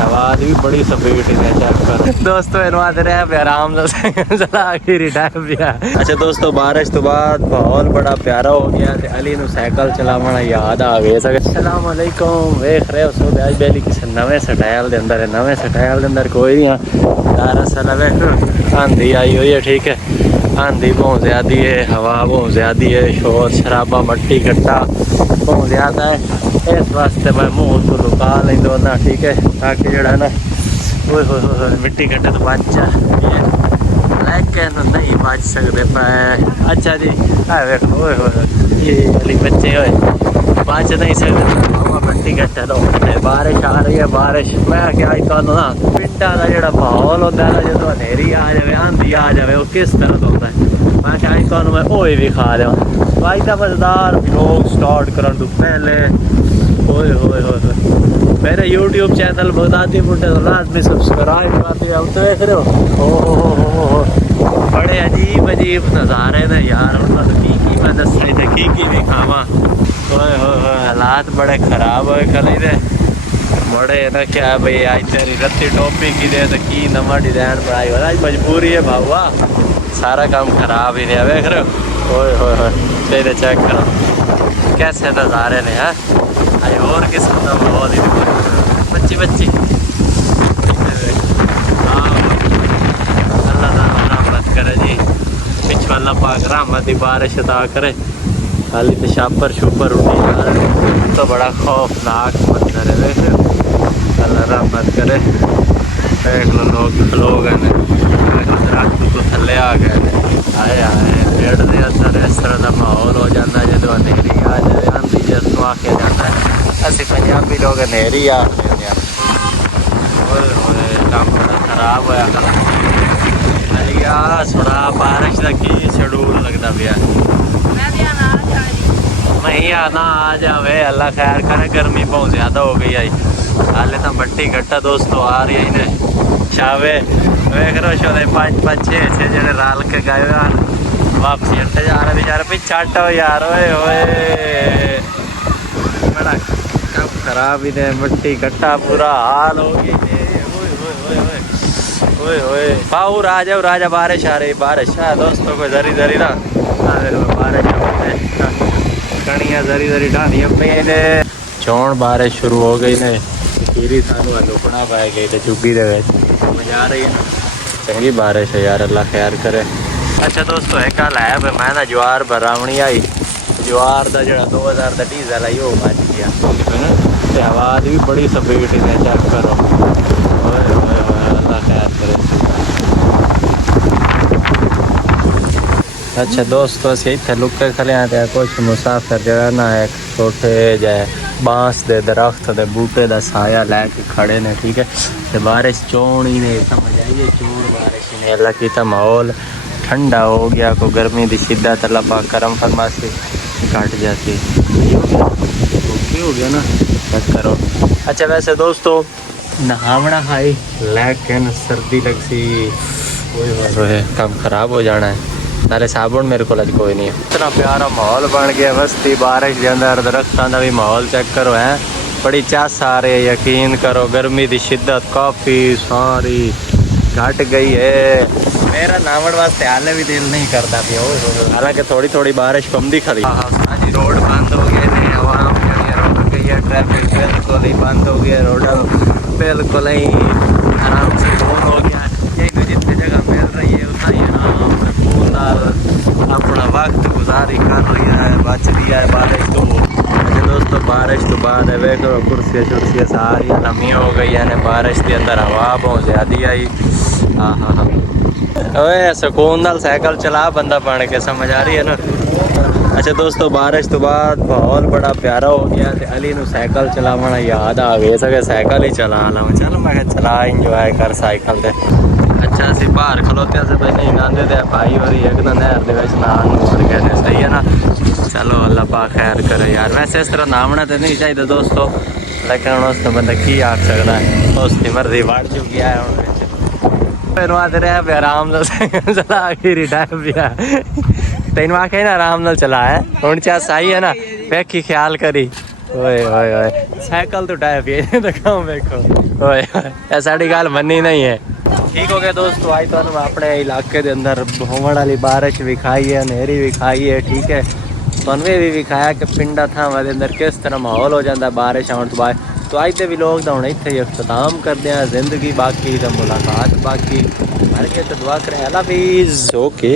आवाज भी बड़ी स्पीड है चेक कर दोस्तों इनवा दे रहे आराम से चला आखिरी टाइम भी है। अच्छा दोस्तों बारिश तो बाद माहौल बड़ा प्यारा हो गया ते अली नु साइकिल चलावना याद आ गया। अस्सलाम वालेकुम देख रहे हो सो आज बेली किसी नवे स्टाइल दे अंदर है। नवे स्टाइल दे अंदर कोई नहीं दरअसल आंधी आई हुई है ठीक है। आंधी बहुत ज़्यादा है, हवा बहुत ज़्यादा है, शोर शराबा मट्टी कट्टा बहुत ज़्यादा है। इस वास्ते मैं मुँह तो लुका लेंदो ना ठीक है ताकि जड़ा ना वो मिट्टी कट्टे तो बच जाए लेकिन नहीं बच सकते पे। अच्छा जी देखो ये अली बच्चे होए बच नहीं सकते मिट्टी कट्टे तो बारिश आ रही है। बारिश मैं क्या कहूँ ना पिंडा का जो माहौल होता है जो अंधेरी आ जाए आंधी आ जाए वो किस तरह होता है मैं क्या कहूँ मैं वो भी खा देवा भाई का मजेदार व्लॉग स्टार्ट करने तो पहले होए मेरे यूट्यूब चैनल बगदादी बुड्ढे तो लाजमी सब्सक्राइब कर दिया। तो देख रहे हो बड़े अजीब अजीब नज़ारे ने यार की मैं दस रही थी की भी खावा हालात बड़े ख़राब हुए खले दे बड़े ना क्या भाई आज तेरी रत्ती टोपी की दे तो की नवा डिज़ाइन बनाई हो आज मजबूरी है भावा सारा काम ख़राब ही नहीं देख रहे हो तेरे चेक करो कैसे नज़ारे ने हैं आज और किस्म का माहौल ही बच्ची रहमत करे जी पिछू अल्लाह पाक रहमत की बारिश अता करे। खाली तो शापर शुपर उठी तो बड़ा खौफनाक मंजर है देख अल्लाह रहमत करे। देख लो लोग हैं दरख्त तो थले आ गए आए आए पेड़ के अंदर इस तरह का माहौल हो जाता है जो अंधेरी आ जाए आंधी जिसको आखे जाता है असं पंजाबी लोग अंधेरी आखते हैं। काम बड़ा खराब होया सुना बारिश का की शेड्यूल लगता पिया नहीं आना आ जावे अल्लाह खैर करे। गर्मी बहुत ज़्यादा हो गई आई हाले तो मट्टी कट्टा दोस्तों आ रही है इन्हें छावे वेख रहे हो 5-5 6 जने राल के गए वापसी अट्टे जा रहे बेचारे पे छट हो यार बड़ा कब खराब ही ने मट्टी कट्टा पूरा हाल हो गई। पाऊ राजा बारिश आ रही बारिश है दोस्तों को जरी जरी ना बारिश कणियां जरी जरी ढानिया पे चौन बारिश शुरू हो गई ने खीरी सानू लुकना पाए गई तो चुग्गी दे मजा आ रही है ना चंगी बारिश है यार अल्लाह खैर करे। अच्छा दोस्तों एक गल है भाई मैं ना ज्वार भरावनी आई ज्वार का जो 2000 का डीजल आई वो बच गया आवाज़ भी बड़ी स्पीड है चेक करो अल्लाह खैर करे। अच्छा दोस्तों अस इतने लुके खले आते कुछ मुसाफिर जो है ना एक छोटे जाए बांस दे दरख्त दे बूटे का साया लैके खड़े ने ठीक है। तो बारिश चौन ही नहीं समझ आइए चौन बारिश ही नहीं अल्लाह की तो माहौल ठंडा हो गया को गर्मी की शिद्दत अल्लाह पाक करम फरमासी घट जाती ओके हो गया ना चेक करो। अच्छा वैसे दोस्तों नहावना खाई लेकिन सर्दी लग सी काम खराब हो जाना है नाले साबुन मेरे को अज कोई नहीं है। इतना प्यारा माहौल बन गया बस्ती बारिश के अंदर दरख्तों का भी माहौल चेक करो है बड़ी चास आ रही है यकीन करो गर्मी की शिद्दत काफ़ी सारी घट गई है। मेरा नावण वास्ते हाले भी दिल नहीं करता पिया हालांकि थोड़ी थोड़ी बारिश कमदी खड़ी जी रोड बंद हो गए ने आवाम रोक गई है ट्रैफिक बिल्कुल ही बंद हो गया रोड बिल्कुल ही आराम से फोन हो गया यही जितनी जगह मिल रही है उतना ही आराम से फोन अपना वक्त गुजारी कर रही है बच रही है बारिश तो। अच्छा दोस्तों बारिश तो बाद है देखो कुर्सियाँ शुर्सियाँ सारी लम्बी हो गई है बारिश के अंदर हवा बहुत ज़्यादा आई हाँ ओए सुकून नाल साइकिल चला बंदा बन के समझ आ रही है ना। अच्छा दोस्तों बारिश तो बाद माहौल बड़ा प्यारा हो गया तो अली नु साइकिल चलावना याद आ गया सके साइकिल ही चला लूँ चलो मैं चला इंजॉय कर साइकिल से। अच्छा असी बाहर खलोते से भाई नहीं नाते थे भाई और एक तो नहर के स्नान कहते सही है ना चलो अल्लाह पाक खैर करे यार। वैसे इस तरह नामना तो नहीं चाहिए दोस्तों लेकिन उस तो बंदा की आख सकता है उसकी मर्जी बढ़ चुकी है हूँ आराम चला आखिरी टाइम भी तेन आखे ना आराम चला है हूँ चाह सही है ना वेखी ख्याल करी ਓਏ ਓਏ ਓਏ ਸਾਈਕਲ ਤੋਂ ਟਾਇਰ ਪੀਏ ਦਿਖਾਓ ਵੇਖੋ ਓਏ ਇਹ ਸਾਡੀ ਗੱਲ ਮੰਨੀ ਨਹੀਂ ਹੈ। ठीक हो गया दोस्तों, आज तो अपने इलाके के अंदर होने वाली बारिश विखाई है, अंधेरी विखाई है, ठीक है। तो भी विखाया कि पिंडा थावां दे अंदर किस तरह माहौल हो जाता बारिश आने तो बाद। तो अज के व्लॉग का हुण इत्थे ही अख्ताम करते हैं। जिंदगी बाकी तो मुलाकात बाकी, हर के तो दुआ करें। अल्लाह हाफिज़। ओके।